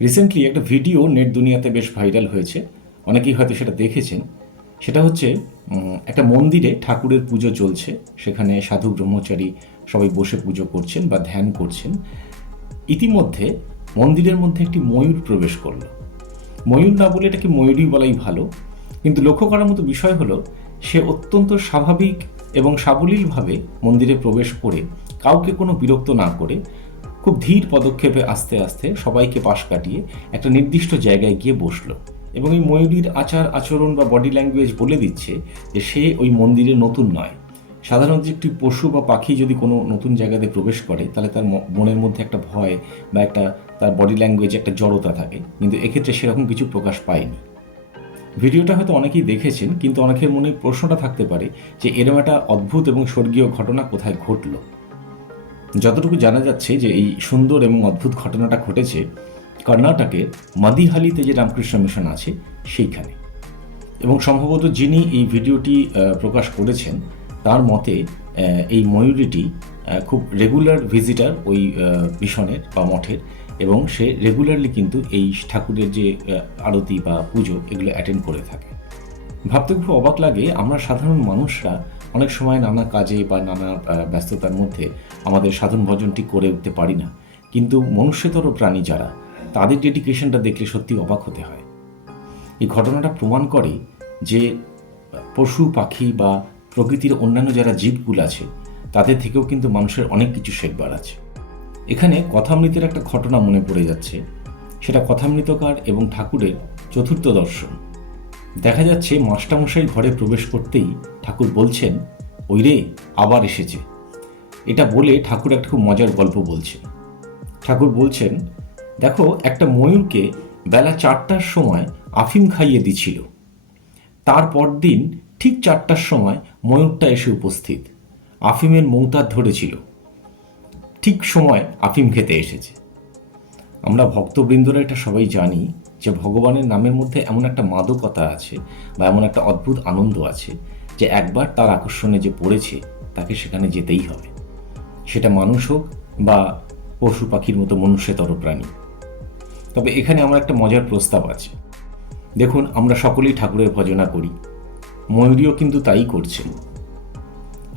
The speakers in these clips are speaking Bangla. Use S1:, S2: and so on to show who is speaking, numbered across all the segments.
S1: রিসেন্টলি একটা ভিডিও নেট দুনিয়াতে বেশ ভাইরাল হয়েছে। অনেকেই হয়তো সেটা দেখেছেন। সেটা হচ্ছে একটা মন্দিরে ঠাকুরের পুজো চলছে। সেখানে সাধু ব্রহ্মচারী সবাই বসে পুজো করছেন বা ধ্যান করছেন। ইতিমধ্যে মন্দিরের মধ্যে একটি ময়ূর প্রবেশ করল। ময়ূর না বলে এটাকে ময়ূরই বলাই ভালো। কিন্তু লক্ষ্য করার মতো বিষয় হলো, সে অত্যন্ত স্বাভাবিক এবং সাবলীলভাবে মন্দিরে প্রবেশ করে কাউকে কোনো বিরক্ত না করে খুব ধীর পদক্ষেপে আস্তে আস্তে সবাইকে পাশ কাটিয়ে একটা নির্দিষ্ট জায়গায় গিয়ে বসল। এবং এই ময়ূরীর আচার, আচরণ বা বডি ল্যাঙ্গুয়েজ বলে দিচ্ছে যে সে ওই মন্দিরে নতুন নয়। সাধারণত একটি পশু বা পাখি যদি কোনো নতুন জায়গাতে প্রবেশ করে, তাহলে তার মনের মধ্যে একটা ভয় বা একটা তার বডি ল্যাঙ্গুয়েজে একটা জড়তা থাকে। কিন্তু এক্ষেত্রে সেরকম কিছু প্রকাশ পায়নি। ভিডিওটা হয়তো অনেকেই দেখেছেন, কিন্তু অনেকের মনে প্রশ্নটা থাকতে পারে যে এরম একটা অদ্ভুত এবং স্বর্গীয় ঘটনা কোথায় ঘটলো? যতটুকু জানা যাচ্ছে যে এই সুন্দর এবং অদ্ভুত ঘটনাটা ঘটেছে কর্ণাটকের মাদিহালিতে যে রামকৃষ্ণ মিশন আছে, সেইখানে। এবং সম্ভবত যিনি এই ভিডিওটি প্রকাশ করেছেন, তার মতে এই ময়ূরীটি খুব রেগুলার ভিজিটার ওই মিশনের বা মঠের, এবং সে রেগুলারলি কিন্তু এই ঠাকুরের যে আরতি বা পুজো এগুলো অ্যাটেন্ড করে থাকে। ভাবতে খুব অবাক লাগে, আমরা সাধারণ মানুষরা অনেক সময় নানা কাজে বা নানা ব্যস্ততার মধ্যে আমাদের সাধন ভজনটি করে উঠতে পারি না। কিন্তু মনুষ্যতর প্রাণী যারা, তাদের ডেডিকেশনটা দেখলে সত্যি অবাক হতে হয়। এই ঘটনাটা প্রমাণ করে যে, পশু, পাখি বা প্রকৃতির অন্যান্য যারা জীবগুলো আছে, তাদের থেকেও কিন্তু মানুষের অনেক কিছু শেখবার আছে। এখানে কথামৃতের একটা ঘটনা মনে পড়ে যাচ্ছে। সেটা কথামৃতকার এবং ঠাকুরের চতুর্থ দর্শন। দেখা যাচ্ছে মাস্টারমশাই ঘরে প্রবেশ করতেই ঠাকুর বলছেন, ওই রে, আবার এসেছে। এটা বলে ঠাকুর একটা খুব মজার গল্প বলছে। ঠাকুর বলছেন, দেখো, একটা ময়ূরকে বেলা চারটার সময় আফিম খাইয়ে দিছিল। তারপর দিন ঠিক চারটার সময় ময়ূরটা এসে উপস্থিত। আফিমের মৌতার ধরেছিল। ঠিক সময় আফিম খেতে এসেছে। আমরা ভক্তবৃন্দরা এটা সবাই জানি যে ভগবানের নামের মধ্যে এমন একটা মাদকতা আছে বা এমন একটা অদ্ভুত আনন্দ আছে যে একবার তার আকর্ষণে যে পড়েছে, তাকে সেখানে যেতেই হবে। সেটা মানুষ হোক বা পশু পাখির মতো মনুষ্যতর প্রাণী। তবে এখানে আমার একটা মজার প্রস্তাব আছে। দেখুন, আমরা সকলেই ঠাকুরের ভজনা করি। ময়ূরীও কিন্তু তাই করছেন।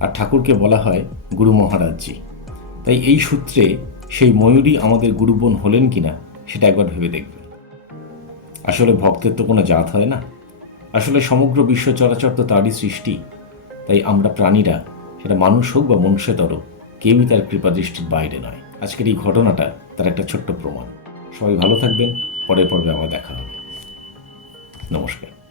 S1: আর ঠাকুরকে বলা হয় গুরু মহারাজজি। তাই এই সূত্রে সেই ময়ূরী আমাদের গুরুবোন হলেন কিনা, সেটা একবার ভেবে দেখবেন। আসলে ভক্তের তো কোনো জাত হয় না। আসলে সমগ্র বিশ্ব চলাচল তো তারই সৃষ্টি। তাই আমরা প্রাণীরা, সেটা মানুষ হোক বা মনুষ্যতর, কেউই তার কৃপা দৃষ্টির বাইরে নয়। আজকের এই ঘটনাটা তার একটা ছোট্ট প্রমাণ। সবাই ভালো থাকবেন। পরের পর্বে আবার দেখা হবে। নমস্কার।